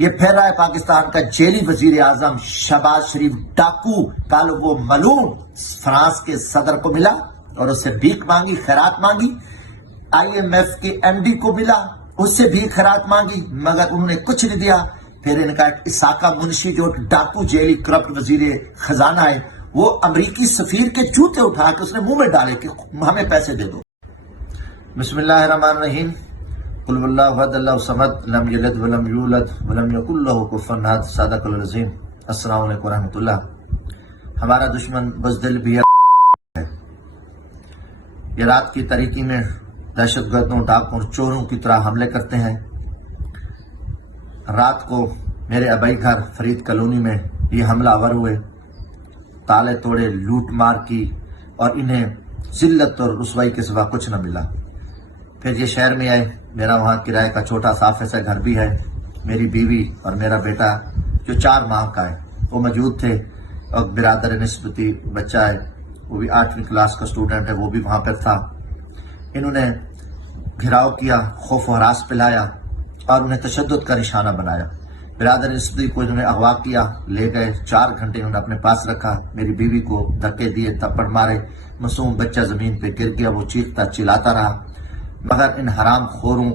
یہ پھر رہا ہے پاکستان کا جیلی وزیر اعظم شہباز شریف ڈاکو. کل وہ ملعون فرانس کے صدر کو ملا اور اس سے بھیک مانگی، خیرات مانگی. IMF کے MD کو ملا، اس سے بھی خیرات مانگی، مگر انہوں نے کچھ نہیں دیا. پھر ان کا اساقہ منشی جو ڈاکو جیلی کرپٹ وزیر خزانہ ہے، وہ امریکی سفیر کے جوتے اٹھا کے اس نے منہ میں ڈالے کہ ہمیں پیسے دے دو. بسم اللہ الرحمن الرحیم. قل واللہ احد اللہ الصمد لم یلد ولم یولد ولم یکن لہ کفوا احد. صدق العظیم. السلام علیکم ورحمۃ اللہ. ہمارا دشمن بزدل بھی ہے. یہ رات کی تاریکی میں دہشت گردوں، ڈاکوں اور چوروں کی طرح حملے کرتے ہیں. رات کو میرے آبائی گھر فرید کالونی میں یہ حملہ آور ہوئے، تالے توڑے، لوٹ مار کی اور انہیں ذلت اور رسوائی کے سوا کچھ نہ ملا. پھر یہ شہر میں آئے. میرا وہاں کرائے کا چھوٹا صاف ایسا گھر بھی ہے. میری بیوی اور میرا بیٹا جو 4 ماہ کا ہے وہ موجود تھے، اور برادر نسبتی بچہ ہے، وہ بھی 8ویں کلاس کا اسٹوڈنٹ ہے، وہ بھی وہاں پر تھا. انہوں نے گھراؤ کیا، خوف و ہراس پلایا اور انہیں تشدد کا نشانہ بنایا. برادر نسبتی کو انہوں نے اغوا کیا، لے گئے. 4 گھنٹے انہوں نے اپنے پاس رکھا. میری بیوی کو دھکے دیے، تھپڑ مارے. معصوم بچہ زمین پہ گر گیا، وہ چیختا چلاتا رہا، مگر ان حرام خوروں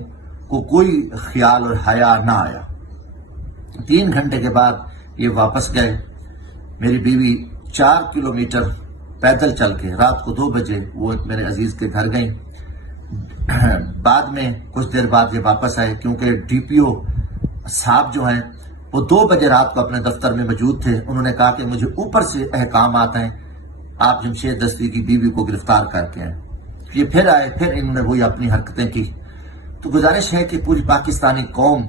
کو کوئی خیال اور حیا نہ آیا. 3 گھنٹے کے بعد یہ واپس گئے. میری بیوی 4 کلومیٹر پیدل چل کے رات کو 2 بجے وہ میرے عزیز کے گھر گئیں. بعد میں کچھ دیر بعد یہ واپس آئے، کیونکہ DPO صاحب جو ہیں وہ 2 بجے رات کو اپنے دفتر میں موجود تھے. انہوں نے کہا کہ مجھے اوپر سے احکامات ہیں، آپ جمشید دستی کی بیوی کو گرفتار کر کے ہیں. یہ پھر آئے، پھر انہوں نے وہی اپنی حرکتیں کی. تو گزارش ہے کہ پوری پاکستانی قوم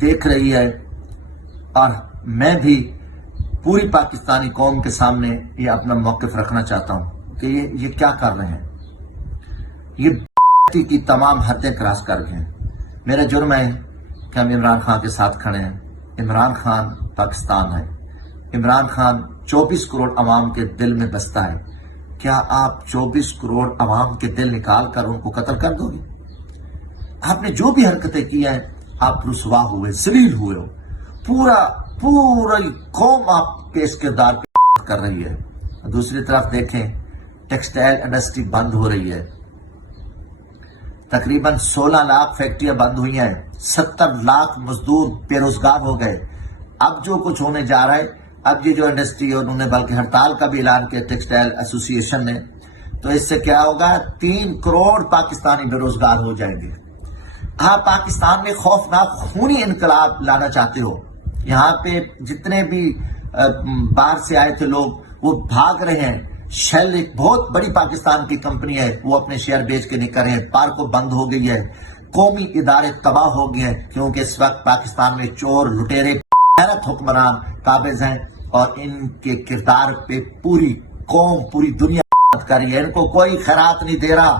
دیکھ رہی ہے، اور میں بھی پوری پاکستانی قوم کے سامنے یہ اپنا موقف رکھنا چاہتا ہوں کہ یہ کیا کر رہے ہیں. یہ کی تمام حدیں کراس کر گئے ہیں. میرا جرم ہے کہ ہم عمران خان کے ساتھ کھڑے ہیں. عمران خان پاکستان ہے. عمران خان 24 کروڑ عوام کے دل میں بستا ہے. کیا آپ 24 کروڑ عوام کے دل نکال کر ان کو قتل کر دو گے؟ آپ نے جو بھی حرکتیں کی ہیں، آپ رسوا ہوئے، ذلیل ہوئے ہو. پوری قوم آپ کے اس کردار پہ کر رہی ہے. دوسری طرف دیکھیں، ٹیکسٹائل انڈسٹری بند ہو رہی ہے. تقریباً 16 لاکھ فیکٹریاں بند ہوئی ہیں. 70 لاکھ مزدور بے روزگار ہو گئے. اب جو کچھ ہونے جا رہا ہے، اب یہ جو انڈسٹری ہے، انہوں نے بلکہ ہڑتال کا بھی اعلان کیا ٹیکسٹائل ایسوسی ایشن نے. تو اس سے کیا ہوگا؟ 3 کروڑ پاکستانی بے روزگار ہو جائیں گے. آپ پاکستان میں خوفناک خونی انقلاب لانا چاہتے ہو. یہاں پہ جتنے بھی باہر سے آئے تھے لوگ، وہ بھاگ رہے ہیں. شیل ایک بہت بڑی پاکستان کی کمپنی ہے، وہ اپنے شیئر بیچ کے نکل رہے ہیں. پارکوں بند ہو گئی ہے. قومی ادارے تباہ ہو گئے ہیں، کیونکہ اس وقت پاکستان میں چور، لٹیرے، غیرت حکمران قابض ہیں، اور ان کے کردار پہ پوری قوم، پوری دنیا کر رہی ہے. ان کو کوئی خیرات نہیں دے رہا.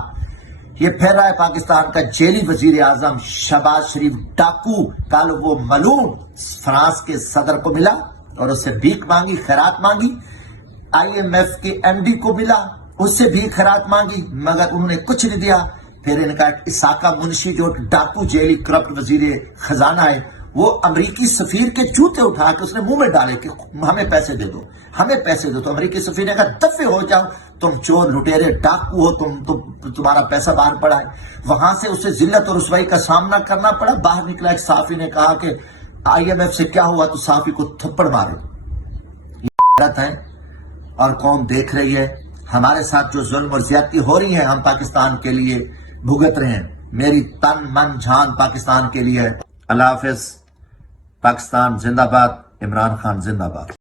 یہ پھر رہا ہے پاکستان کا جیلی وزیر اعظم شہباز شریف ڈاکو. کل وہ ملعون فرانس کے صدر کو ملا اور اس سے بھیک مانگی، خیرات مانگی. IMF کے MD کو ملا، اس سے بھی خیرات مانگی، مگر انہوں نے کچھ نہیں دیا. پھر ان کا اساقہ منشی جو ڈاکو جیلی کرپٹ وزیر خزانہ ہے، وہ امریکی سفیر کے جوتے اٹھا کے اس نے منہ میں ڈالے کہ ہمیں پیسے دے دو، ہمیں پیسے دو. تو امریکی سفیر نے کہا دفے ہو جاؤ، تم چور، لٹیرے، ڈاکو ہو، تمہارا پیسہ باہر پڑا ہے. وہاں سے اسے ذلت اور رسوائی کا سامنا کرنا پڑا. باہر نکلا ایک صحافی نے کہا کہ IMF سے کیا ہوا، تو صحافی کو تھپڑ مارے. یہ غلط ہے اور قوم دیکھ رہی ہے. ہمارے ساتھ جو ظلم اور زیادتی ہو رہی ہے، ہم پاکستان کے لیے بھگت رہے ہیں. میری تن من جان پاکستان کے لیے ہے. اللہ حافظ. پاکستان زندہ باد. عمران خان زندہ باد.